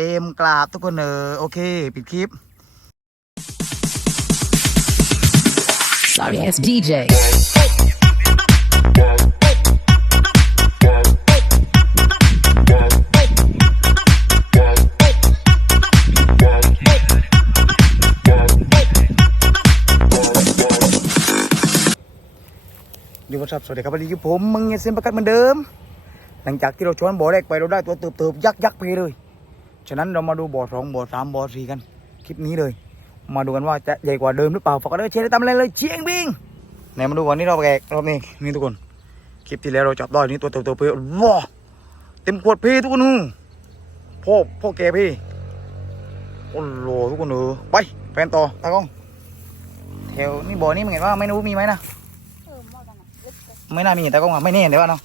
ต็มกราบทุกคนเออโอเค ปิดคลิป Sorry ass DJ. อยู่กับครับสวัสดีครับวันนี้อยู่ผมมึงเงี้ยเส้นประกัดเหมือนเดิม หลังจากที่เราชวนบ่อแรกไปเราได้ตัวเติบเติบยักษ์ยักษ์เพเลย ฉะนั้นเรามาดูบ่อสองบ่อสามบ่อสี่กันคลิปนี้เลย มาดูกันว่าจะใหญ่กว่าเดิมหรือเปล่าฝากกันด้วยเชียร์ตามอะไรเลยเชียงบิงไหนมาดูก่อนนี่เราแกกรอบนี้นี่ทุกคนคลิปที่แล้วเราจับได้นี่ตัวเติบเติบเพว้าเต็มขวดพี่ทุกคนฮู้พ่อพ่อแกพี่โอ้โหทุกคนเออไปแฟนต่อตากล้องแถวนี่บ่อนี่มึงเห็นว่าไม่รู้มีไหมนะเออหม้อกันอะลึกไปไม่น่ามีแต่ก็ไม่แน่เดี๋ยวว่าเนาะ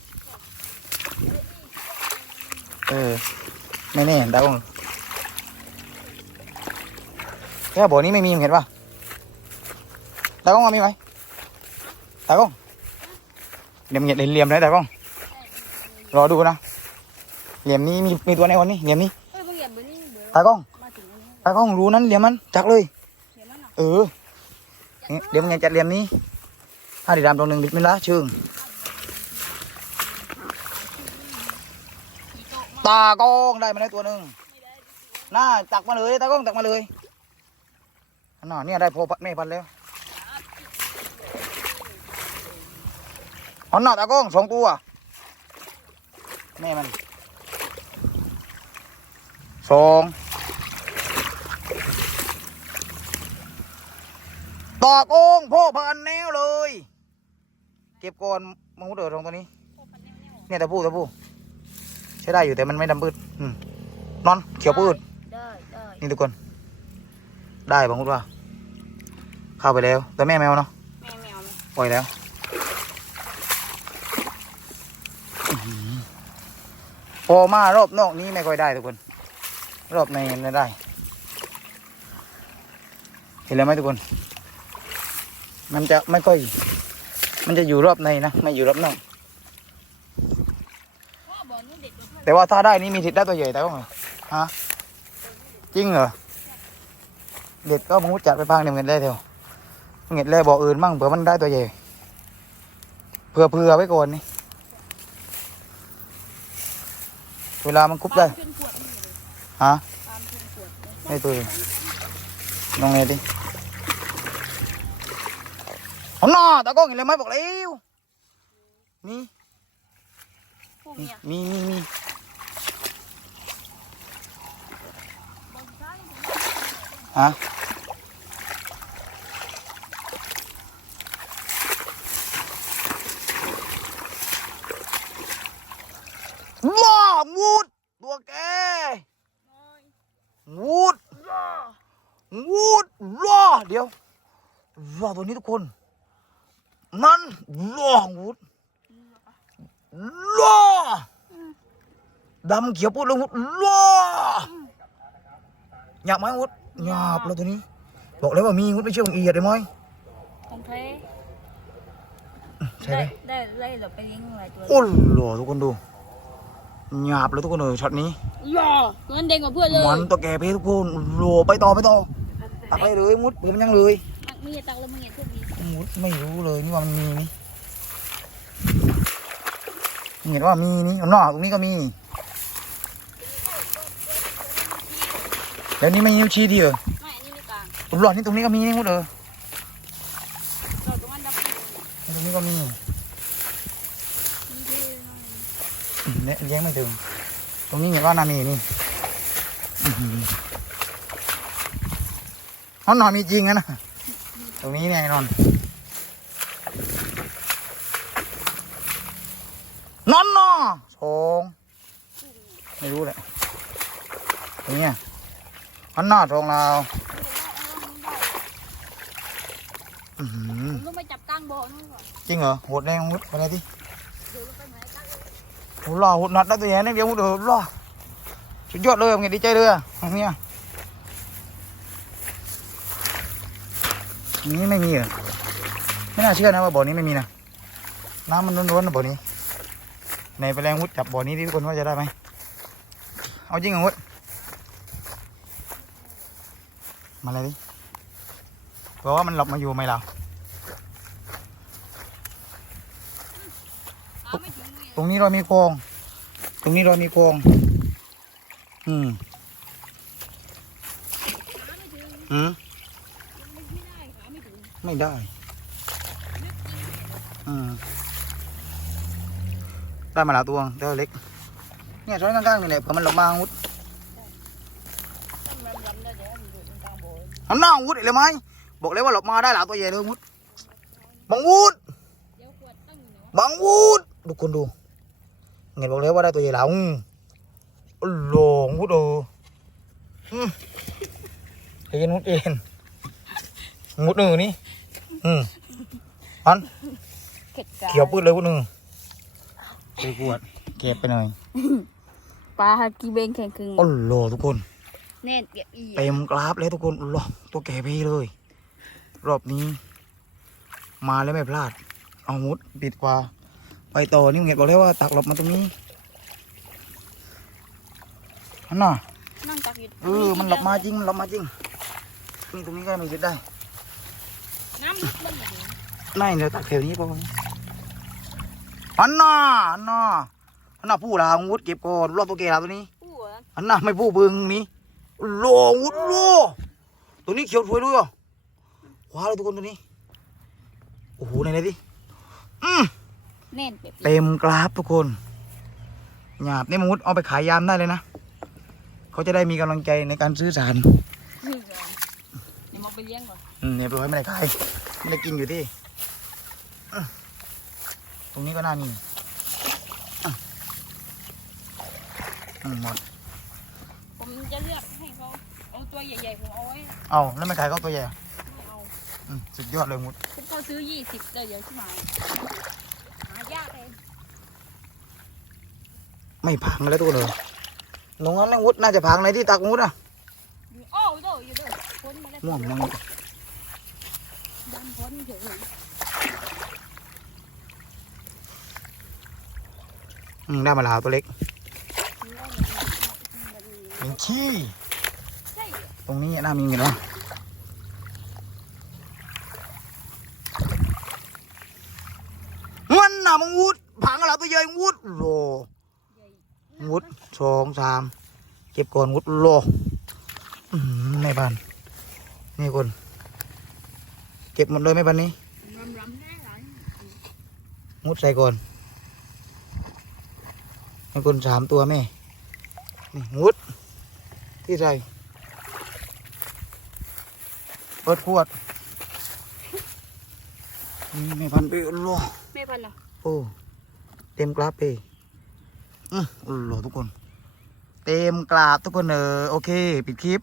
เออไม่แน่แต่ก็ แค่บ่อนี้ไม่มีเห็นป่ะแต่ก็มีไหมแต่ก็เดี๋ยวเห็นเหลี่ยมเลยแต่ก็รอดูนะเหลี่ยมนี้มีมีตัวในวันนี้เหลี่ยมนี้เฮ้ยเพิ่งเหยียบเบอร์นี่เบอร์ตากล้องมาถึงอันนี้ตากล้องรู้นั้นเหลี่ยมมันจักเลยเหยียบนั่นน่ะเออนี่เดี๋ยวมึงจะจัดเหลี่ยมนี้ห้าดีดามตรงหนึ่งบิดมิลละเชิงตากล้องได้มาได้ตัวหนึ่งน่าตักมาเลยตากล้องตักมาเลยอั นน่ะเนี่ยได้พอพัดแม่พันแล้วอันน่ะตากล้องสองตัวแม่มันสองตากล้องพ่อพันแนวเลย เก็บก่อนมังคุดเดือดตรงตัวนี้ เนี่ยตะปูตะปูใช้ได้อยู่แต่มันไม่ดำปืดอืมนอนเขียวปืดได้ได้นี่ทุกคน ได้บางคุดว่า เข้าไปแล้วแต่แม่แมวเนาะแมวแมวไหมปล่อยแล้วอื้อหือพอมารอบนอกนี้ไม่ค่อยได้ทุกคน รอบในไม่ได้ เห็นแล้วไหมทุกคน มันจะไม่ค่อย มันจะอยู่รอบในนะไม่อยู่รอบนอกพ่อบอกนี่เด็กกว่าพ่อแต่ว่าถ้าได้นี่มีสิทธิ์ได้ตัวใหญ่แต่ก็ฮะจริงเหรอเด็ดก็มังคุดจัดไปพังเดี๋ยวเงินได้เถอะ เงินแล่บอกอื่นมั่งเผื่อมันได้ตัวใหญ่เผื่อเผื่อไว้ก่อนนี่ เวลามันคุบได้ปาล์มเพื่อนขวดนี่เลยฮะปาล์มเพื่อนขวดเลยให้ตัวลองเลยดิเอาหน้าตากล้องเห็นเลยไหมบอกแล้วนี่พวกเนี้ยมีมีมีฮะว้าวูดตัวแกวูดวูดล่อเดี๋ยวล่อตัวนี้ทุก คน นั่นล่อวูดล่อดำเขียวพูดลงวุดล่อหยาบไหมวุดหยาบแล้วตัวนี้ บอกแล้วว่ามีวุดไม่เชื่อมึงเอียดเลยมั้ยของเทใช่ไหมได้ได้เราไปเลี้ยงหลายตัวโอ้โหทุกคนดูหยาบแล้วทุกคนเลยช็อตนี้ย่อเงินเด้งกว่าเพื่อนเลยมันตัวแกเพทุกคนโหไปต่อไปต่อตักเลยเลยมุดผมยังเลย ตักมีตักแล้วมึงเห็นพวกนี้มุดไม่รู้เลยนี่ว่ามันมีนี่เห็นว่ามีนี่เอาหน้าตรงนี้ก็มีแล้วนี่ไม่นิ้วชี้ดีเหรอไม่อันนี้ไม่กลางหลอดนี่ตรงนี้ก็มีนี่มุดเออเราตรงนั้นดับนี่ตรงนี้ก็มีมีที่อืมเนี่ยแย้งไม่ถึงตรงนี้เห็นว่านามีนี่อื้อหือเขานอนมีจริงนะนะต รงนี้เนี่ยนอน นอนนอสองไม่รู้แหละตรงเนี้ยอันหน้าทองเราวอื้อหือผมต้องไปจับกลางบ่อนู่นก่อนจริงเหรอโหดแรงมุดไปเลยที่เดี๋ยวเราไปไหนกันโหล่อโหดหนัดได้ตัวใหญ่นั่นเดียวมุดเออล่อสุดยอดเลยมึงดีใจเลยอะตรงเนี้ยอั นี้ไม่มีเหรอไม่น่าเชื่อนะว่าบ่อนี้ไม่มีนะน้ำมันร้อนๆนะบ่อนี้ ในไปแรงมุดจับบ่อนี้ดิทุกคนว่าจะได้ไหมเอาจริงเหรอมุดมาเลยดิเพราะว่ามันหลบมาอยู่ไหมเราตรงนี้เรามีโครงตรงนี้เรามีโครงอืมอืม ไม่ได้อืมได้มาแล้วตัวตัวเล็ก เนี่ยช้อนข้างๆนี่แหละเผื่อมันหลบมาวุดต้องรำรำได้เดี๋ยวมันอยู่ตรงกลาหุดเลยไหมบอกเลยว่าหลบมาได้หลายตัวใหญ่เลยวุดบังวุดเดี๋ยวขวดตั้งอยู่เนาะบังวุดทุกคนดูเงี้ยบอกเลยว่าได้ตัวใหญ่แล้วอืมโอ้โหวุดเออเอ็นวุดเอ็นวุดเออนี่ อืมอันเข็ดเขียวปืดเลยวุดเออไปปวดเก็บไปหน่อยปลากีเบงแข็งครึ่งโอ้โหทุกคนแน่นเปียกอีเต็มกราฟเลยทุกคนโอ้โหตัวแก่ไปเลย รอบนี้ มาแล้วไม่พลาด เอามุดปิดกว่า ไปต่อนี่เงียบบอกเลยว่าตักหลบมาตรงนี้อันน่ะนั่งตักอยู่เออมันหลบมาจริงมันหลบมาจริงนี่ตรงนี้ก็ไม่ยึดได้ น้ำลึกมันอยู่ไม่เดี๋ยวตักแถวนี้พออันน่ะอันน่ะอันน่ะผู้ลาวุดเก็บก่อนรอบตัวแก่ลาตัวนี้ผู้เหรออันน่ะไม่ผู้บึงนี้โลวุดโลตัวนี้เขียวสวยด้วยอะว้าวเลยทุกคนตัวนี้โอ้โหไหนๆดิอืมแน่นเปียกเต็มกราฟทุกคนหยาบนี่มุดเอาไปขายยามได้เลยนะ เขาจะได้มีกำลังใจในการซื้อสารเดี๋ยวมอง ไปเลี้ยงก่อนอืมเนี่ยไปไว้ไม่ได้ขายไม่ได้กินอยู่ที่อืมตรงนี้ก็น่ามีอะอืมหมดผมจะเลือกให้เขาเอาตัวใหญ่ๆผมเอาไว้เอาแล้วไม่ขายเขาตัวใหญ่อะไม่เอาอืมสุดยอดเลยมุดผมเขาซื้อยี่สิบเดี๋ยวเดี๋ยวที่ไหนหายากเองไม่พังแล้วทุกคนเลยตรงนั้นนะมุดน่าจะพังในที่ตักมุดอะ โอ้ยเด้ออยู่เด้อพ้น ม่วงนะมุดดันพ้นเฉยอืมได้มาแล้วตัวเล็กๆเป็นขี้ตรงนี้น่ามีอยู่นะมันน่ะมึงวุดพังแล้วตัวใหญ่วุดโลวุดสองสามเก็บก่อนวุดโลอื้อหือไม่พัน นี่คน เก็บหมดเลยไหม่พันนี้รำรำได้หลายมุดใส่ก่อนให้คนสามตัวแม่ นี่มุด ที่ใส่เปิดขวด นี่ไม่พันไปโลไม่พันหรอโอ้ เต็มกราฟไปอือโอ้โหทุกคน เต็มกราบทุกคนเออโอเค ปิดคลิป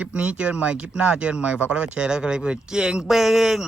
คลิปนี้เจอกันใหม่คลิปหน้าเจอกันใหม่ฝากกดไลค์กดแชร์แล้วก็เลยเปิดเจียงเป้ง